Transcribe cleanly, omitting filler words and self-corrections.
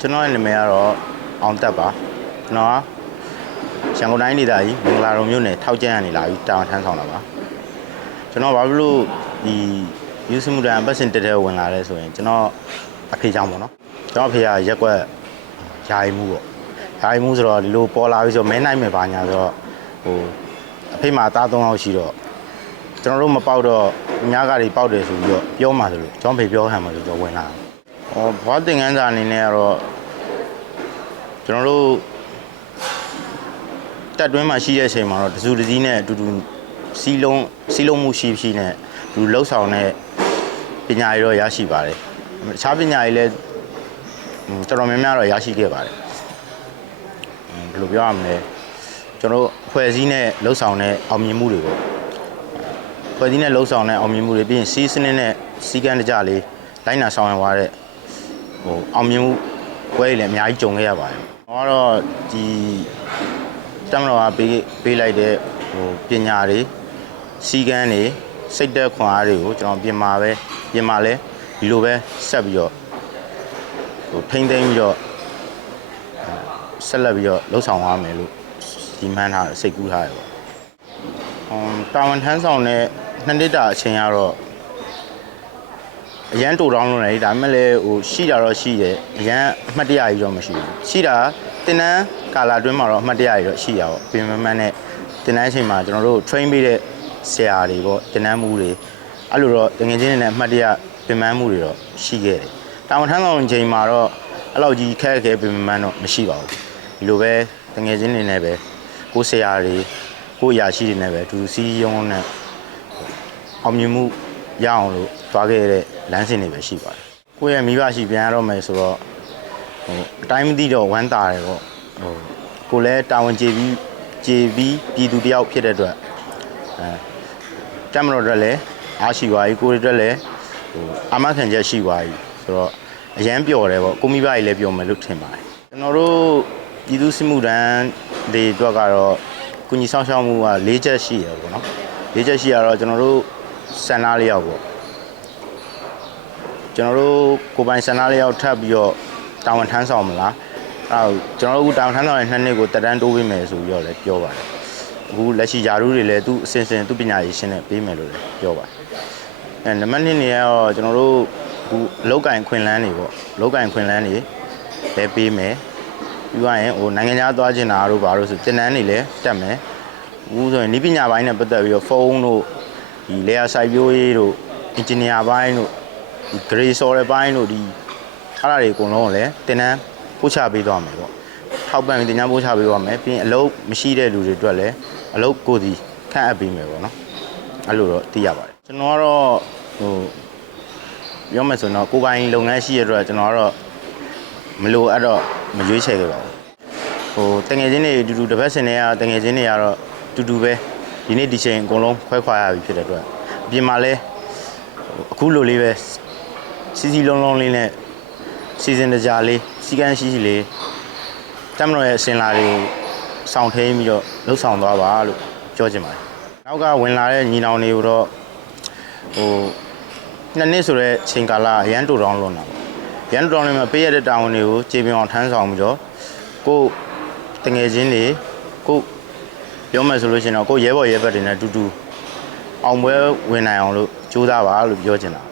ကျွန်တော်ရဲ့နာမည်ကတော့အောင်တက်ပါကျွန်တော်ရန်ကုန်တိုင်းဒေသကြီးမင်္ဂလာတုံမြို့နယ်ထောက်ကျန်းကနေလာပြီးတာဝန်ထမ်းဆောင်တာပါကျွန်တော်ဘာဖြစ်လို့ဒီယူစမှုတန်ပတ်စင်တက်တဲ့ဝင်လာလဲဆိုရင်ကျွန်တော်အဖေကြောင့်ပေါ့နော်ကျွန်တော်အဖေကရက်ကွက်ယာယီမှုပေါ့ယာယီမှုဆိုတော့ဒီလိုပေါ်လာပြီးဆိုမဲနိုင်မယ်ပါညာဆိုတော့အဖေမှာတား3ယောက်ရှိတော့ကျွန်တော်တို့မပေါက်တော့ညကတွေပေါက်တယ်ဆိုပြီးတော့ပြောမှဆိုလို့ကျွန်တော်ဖေပြောဟန်မှဆိုတော့ဝင်လာဘွားသင်္ကန်းစာအနေနဲ့ကတော့ကျွန်တော်တို့တက်တွင်းမှာရှိတဲ့အချိန်မှာတော့တစုတစည်းနဲ့အတူတူစီးလုံးမှုရှိနဲ့လူလှုပ်ဆောင်တဲ့ပညာရေးတော့ရရှိပါတယ်တခြားပညာရေးလည်းတော်တော်များများတော့ရရှိခဲ့ပါတယ်ဘယ်လိုပြောရမလဲကျွန်တော်ဖွဲ့စည်းနဲ့လှုပ်ဆောင်တဲ့အောင်မြင်မှုတွေပေါ့ဖွဲ့စည်းနဲ့လှုပ်ဆောင်တဲ့အောင်မြင်မှုတွေပြီးရင်စီးစနစ်နဲ့စီကံတကြလေးလိုက်နာဆောင်ရွက်သွားတဲ့အောင်မြင်မှုပွဲတွေလည်းအများကြီးကြုံခဲ့ရပါတယ်။ကျွန်တော်ကတော့ဒီတမတော်ကပေးလိုက်တဲ့ပညာတွေစီကံတွေစိတ်သက်ခွန်အားတွေကိုကျွန်တော်ပြင်မာလဲဒီလိုပဲဆက်ပြီးတော့ထိမ့်သိမ်းပြီးတော့ဆက်လက်ပြီးတော့လှုပ်ဆောင်ရမယ်လို့ဒီမှန်းထားစိတ်ကူးထားရပေါ့။တာဝန်ထမ်းဆောင်တဲ့2နှစ်တာအချိန်ကတော့အရန်တူတောင်းလို့လည်းဒါပေမဲ့လည်းရှိတာတော့ရှိတယ်အရန်အမှတ်တရကြီးတော့မရှိဘူးရှိတာတင်နန်းကာလာတွင်းမှာတော့အမှတ်တရကြီးတော့ရှိရပါပြင်မမှန်နဲ့တင်နန်းအချိန်မှာကျွန်တော်တို့ train ပေးတဲ့ဆရာတွေပေါ့တင်နန်းမှုတွေအဲ့လိုတော့တကယ်ချင်းနဲ့အမှတ်တရပြင်မှန်းမှုတွေတော့ရှိခဲ့တယ်တာဝန်ထမ်းဆောင်ချိန်မှာတော့အဲ့လောက်ကြီးခက်ခဲပြင်မှန်းတော့မရှိပါဘူးဒီလိုပဲတကယ်ချင်းနေနဲ့ပဲကိုဆရာတွေကိုအရာရှိတွေနဲ့ပဲသူစီးရုံးနဲ့အောင်မြင်မှုရအောင်လို့သွားခဲ့တဲ့လမ်းစဉ်တွေပဲရှိပါတယ်။ကိုယ့်ရဲ့မိဘရှိပြန်ရတော့မယ်ဆိုတော့အတိုင်းမသိတော့ဝမ်းသာတယ်ပေါ့။ကိုလည်းတာဝန်ကျေပြီးပြည်သူတယောက်ဖြစ်တဲ့အတွက်တမတော်တွေလည်းအားရှိပါ යි ကိုတွေလည်းအာမခံချက်ရှိပါ යි ဆိုတော့အရန်ပျော်တယ်ပေါ့ကိုမိဘကြီးလည်းပျော်မယ်လို့ထင်ပါတယ်။ကျွန်တော်တို့ပြည်သူစစ်မှုထမ်းတွေအတွက်ကတော့ကုညီဆောင်ရှောက်မှုက၄ချက်ရှိရပေါ့နော်။၄ချက်ရှိရတော့ကျွန်တော်တို့စံနာလေးယောက်ပေါ့ကျွန်တော်တို့ကိုပိုင်စံနာလေးယောက်ထပ်ပြီးတော့တာဝန်ထမ်းဆောင်မလားအဲ့ကျွန်တော်တို့တာဝန်ထမ်းဆောင်တဲ့2နှစ်ကိုတက်တန်းတိုးပေးမယ်ဆိုပြီးတော့လည်းပြောပါတယ်အခုလက်ရှိယာရုတွေလည်းသူအစဉ်စဉ်သူပညာရေးရှင်းနဲ့ပေးမယ်လို့လည်းပြောပါတယ်နံပါတ်2နေရာတော့ကျွန်တော်တို့အခုလောက်ကင်ခွင်လန်းတွေပေါ့လောက်ကင်ခွင်လန်းတွေလည်းပေးမယ်ပြီးသွားရင်နိုင်ငံခြားသွားချင်တာတို့ဘာလို့ဆိုတင်နန်းတွေလည်းတက်မယ်အခုဆိုရင်ဤပညာပိုင်းနဲ့ပတ်သက်ပြီးတော့ဖုန်းတို့ဒီလေယာစိုက်ပျိုးရေးတို့အင်ဂျင်နီယာပိုင်းတို့ဒီ grade ဆော်တဲ့ပိုင်းတို့ဒီအားတွေအကုန်လုံးကိုလည်းတင်နန်းပို့ချပေးသွားမယ်ပေါ့ထောက်ပံ့ပြီးတင်နန်းပို့ချပေးသွားမယ်ပြီးရင်အလုပ်မရှိတဲ့လူတွေအတွက်လည်းအလုပ်ကိုစီခန့်အပ်ပေးမယ်ပေါ့နော်အဲ့လိုတော့သိရပါတယ်ကျွန်တော်ကတော့ပြောမယ်ဆိုတော့ကိုပိုင်လုပ်ငန်းရှိရတဲ့အတွက်ကျွန်တော်ကတော့မလိုအပ်တော့မရွေးချယ်ခဲ့ပါဘူးတငယ်ချင်းတွေတူတစ်ပတ်စင်တွေကတငယ်ချင်းတွေကတော့တူပဲဒီနေ့ဒီချိန်အကုန်လုံးခွဲခွာရပြီဖြစ်တဲ့အတွက်အပြင်မှာလဲအခုလိုလေးပဲစီလုံးလေးနဲ့စီစဉ်တကြားလေးစီကန်းရှိလေးတမတော်ရဲ့အစင်လာတွေကိုစောင့်ထိန်ပြီးတော့လှုပ်ဆောင်သွားပါလို့ပြောချင်ပါတယ်နောက်ကဝင်လာတဲ့ညီနောင်တွေကိုတော့2နှစ်ဆိုတဲ့ချိန်ကာလရန်တူတောင်းလွန်တာပေါ့ရန်တူတောင်းလေးမှာပေးရတဲ့တာဝန်တွေကိုခြေပြောင်ထမ်းဆောင်ပြီးတော့ကိုတငယ်ချင်းတွေကိုပြောမယ်ဆိုလို့ရှိရင်တော့ကိုရဲဘော်ရဲဘက်တွေနဲ့တူအောင်ပွဲဝင်နိုင်အောင်လို့ကြိုးစားပါလို့ပြောချင်တာ